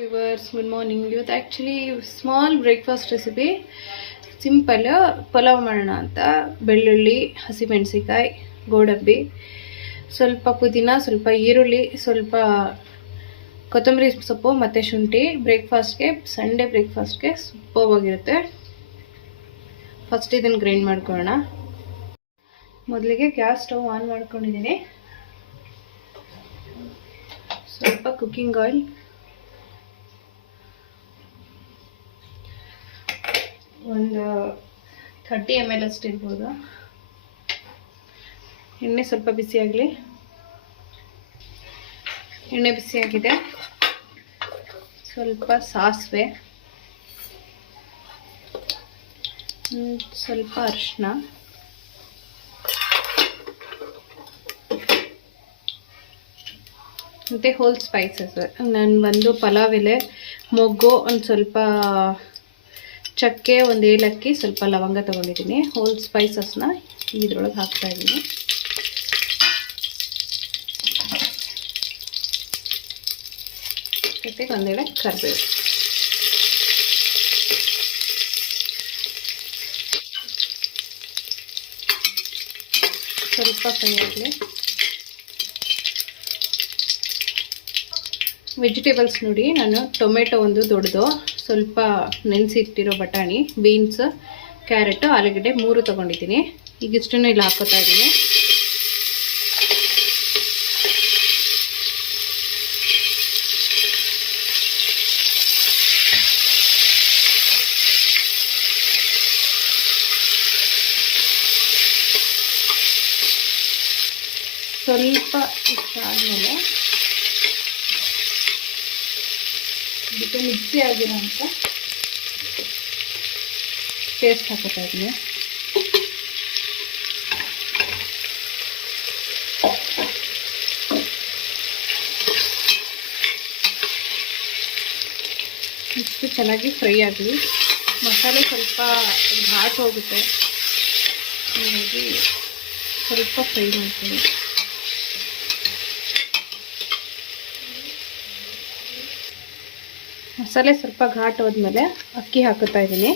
Viewers good morning ಇವತ್ತು actually small breakfast recipe simple pulao ಮಾಡೋಣ ಅಂತ. ಬೆಳ್ಳುಳ್ಳಿ ಹಸಿಮೆಣಸಿಕಾಯಿ ಗೋಡಂಬಿ, ಸ್ವಲ್ಪ ಪುದೀನ, ಸ್ವಲ್ಪ ಈರುಳ್ಳಿ, ಸ್ವಲ್ಪ ಕೊತ್ತಂಬರಿ ಸೊಪ್ಪು ಮತ್ತು ಶುಂಠಿ. ಬ್ರೇಕ್ಫಾಸ್ಟ್ಗೆ ಸಂಡೇ ಬ್ರೇಕ್ಫಾಸ್ಟ್ಗೆ ಸೂಪರ್ವಾಗಿರುತ್ತೆ ಫಸ್ಟ್ ಇದನ್ನು ಗ್ರೈಂಡ್ ಮಾಡ್ಕೊಳ್ಳೋಣ. ಮೊದಲಿಗೆ ಗ್ಯಾಸ್ ಸ್ಟವ್ ಆನ್ ಮಾಡ್ಕೊಂಡಿದ್ದೀನಿ. ಸ್ವಲ್ಪ ಕುಕ್ಕಿಂಗ್ ಆಯಿಲ್ ಒಂದು ಥರ್ಟಿ ಎಂ ಎಲ್ ಅಷ್ಟು ಇರ್ಬೋದು. ಎಣ್ಣೆ ಸ್ವಲ್ಪ ಬಿಸಿಯಾಗಲಿ ಎಣ್ಣೆ ಬಿಸಿಯಾಗಿದೆ ಸ್ವಲ್ಪ ಸಾಸಿವೆ. ಸ್ವಲ್ಪ ಅರಿಶಿನ ಮತ್ತು ಹೋಲ್ ಸ್ಪೈಸಸ್ ನಾನು ಒಂದು ಪಲಾವ್ ಎಲೆ, ಮೊಗ್ಗು, ಒಂದು ಸ್ವಲ್ಪ ಚಕ್ಕೆ ಒಂದು ಏಲಕ್ಕಿ ಸ್ವಲ್ಪ ಲವಂಗ ತೊಗೊಂಡಿದ್ದೀನಿ. ಹೋಲ್ ಸ್ಪೈಸಸ್ನ ಇದ್ರೊಳಗೆ ಹಾಕ್ತಾ ಇದ್ದೀನಿ. ಜೊತೆಗೆ ಒಂದೇಳೆ ಕರಿಬೇವು. ಸ್ವಲ್ಪ ಫ್ರೈ ಆಗಲಿ. ವೆಜಿಟೇಬಲ್ಸ್ ನೋಡಿ, ನಾನು ಟೊಮೆಟೊ ಒಂದು ದೊಡ್ಡದು, ಸ್ವಲ್ಪ ನೆನೆಸಿಟ್ಟಿರೋ ಬಟಾಣಿ ಬೀನ್ಸ್ ಕ್ಯಾರೆಟು ಆಲೂಗಡ್ಡೆ ಮೂರು ತೊಗೊಂಡಿದ್ದೀನಿ. ಈಗ ಇಷ್ಟನ್ನು ಇಲ್ಲಿ ಹಾಕೋತಾ ಇದ್ದೀನಿ. ಸ್ವಲ್ಪ ಇಷ್ಟ ಆದಮೇಲೆ ಇದಕ್ಕೆ ಮಿಕ್ಸಿ ಆಗಿರೋಂಥ ಪೇಸ್ಟ್ ಹಾಕೋತಾ ಇದ್ದೀನಿ ಇಷ್ಟು ಚೆನ್ನಾಗಿ ಫ್ರೈ ಆಗಲಿ। ಮಸಾಲೆ ಸ್ವಲ್ಪ ಘಾಟ್ ಹೋಗುತ್ತೆ। ಹಾಗಾಗಿ ಸ್ವಲ್ಪ ಫ್ರೈ ಮಾಡ್ತೀನಿ। ಮಸಾಲೆ ಸ್ವಲ್ಪ ಘಾಟ್ ಹೋದ್ಮೇಲೆ ಅಕ್ಕಿ ಹಾಕುತ್ತಾ ಇದ್ದೀನಿ.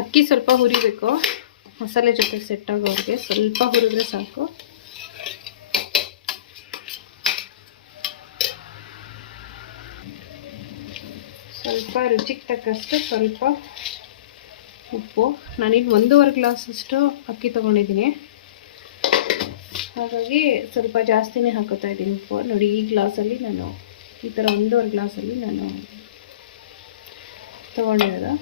ಅಕ್ಕಿ ಸ್ವಲ್ಪ ಹುರಿಬೇಕು. ಮಸಾಲೆ ಜೊತೆ ಸೆಟ್ ಆಗೋರಿಗೆ ಸ್ವಲ್ಪ ಹುರಿದ್ರೆ ಸಾಕು. ಸ್ವಲ್ಪ ರುಚಿಗೆ ತಕ್ಕಷ್ಟು ಸ್ವಲ್ಪ ಉಪ್ಪು. ನಾನಿಲ್ಲಿ ಒಂದೂವರೆ ಗ್ಲಾಸಷ್ಟು ಅಕ್ಕಿ ತೊಗೊಂಡಿದ್ದೀನಿ. ಹಾಗಾಗಿ ಸ್ವಲ್ಪ ಜಾಸ್ತಿನೇ ಹಾಕೋತಾ ಇದ್ದೀನಿ ಉಪ್ಪು. ನೋಡಿ, ಈ ಗ್ಲಾಸಲ್ಲಿ ನಾನು ಈ ಥರ ಒಂದೂವರೆ ಗ್ಲಾಸಲ್ಲಿ ನಾನು ತೊಗೊಂಡಿರೋದು.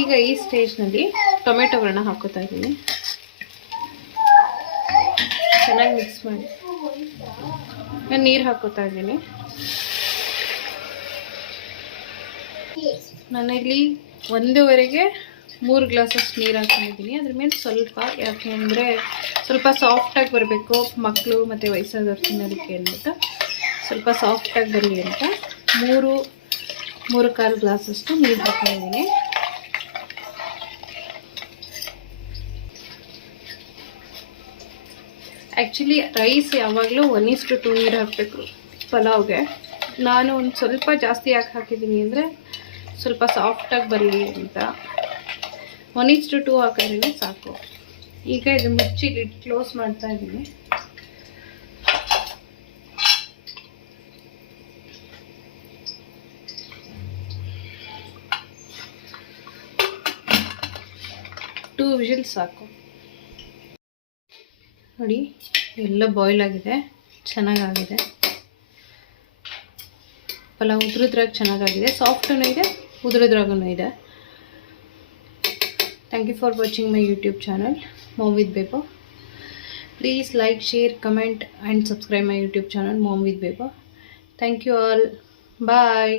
ಈಗ ಈ ಸ್ಟೇಜ್ನಲ್ಲಿ ಟೊಮೆಟೊಗಳನ್ನ ಹಾಕೋತಾ ಇದ್ದೀನಿ. ಚೆನ್ನಾಗಿ ಮಿಕ್ಸ್ ಮಾಡಿ. ನಾನು ನೀರು ಹಾಕೋತಾ ಇದ್ದೀನಿ. ನಾನಿಲ್ಲಿ ಒಂದೂವರೆಗೆ ಮೂರು ಗ್ಲಾಸಸ್ ನೀರು ಹಾಕೊಂಡಿದ್ದೀನಿ ಅದ್ರ ಮೇಲೆ ಸ್ವಲ್ಪ ಯಾಕೆ ಅಂದರೆ ಸ್ವಲ್ಪ ಸಾಫ್ಟಾಗಿ ಬರಬೇಕು ಮಕ್ಕಳು ಮತ್ತು ವಯಸ್ಸಾದವ್ರು ತಿನ್ನೋದಕ್ಕೆ ಅಂದ್ಬಿಟ್ಟು ಸ್ವಲ್ಪ ಸಾಫ್ಟಾಗಿ ಬರಲಿ ಅಂತ. ಮೂರು ಮೂರು ಕಾಲು ಗ್ಲಾಸಷ್ಟು ನೀರು ಹಾಕೊಂಡಿದ್ದೀನಿ ಆ್ಯಕ್ಚುಲಿ ರೈಸ್ ಯಾವಾಗಲೂ ಒನ್ ಈಸ್ ಟು ನೀರು ಹಾಕಬೇಕು ಪಲಾವ್ಗೆ. ನಾನು ಒಂದು ಸ್ವಲ್ಪ ಜಾಸ್ತಿ ಯಾಕೆ ಹಾಕಿದ್ದೀನಿ ಅಂದರೆ ಸ್ವಲ್ಪ ಸಾಫ್ಟಾಗಿ ಬರಲಿ ಅಂತ. ಒನ್ ಇಷ್ಟು ಟು ಹಾಕಿದ್ರೆ ಸಾಕು. ಈಗ ಇದು ಮುಚ್ಚಿ ಲಿಡ್ ಕ್ಲೋಸ್ ಮಾಡ್ತಾ ಇದ್ದೀನಿ. ಟೂ ವಿಷಲ್ ಸಾಕು. ನೋಡಿ, ಎಲ್ಲ ಬಾಯ್ಲ್ ಆಗಿದೆ, ಚೆನ್ನಾಗಾಗಿದೆ. ಪಲಾವ್ ಉದ್ರುದ್ರಾಗ ಚೆನ್ನಾಗಾಗಿದೆ ಸಾಫ್ಟೂ ಇದೆ ಉದ್ರುದ್ರಾಗೂ ಇದೆ. Thank you for watching my YouTube channel mom with Bebo please like share comment and subscribe my YouTube channel mom with Bebo thank you all bye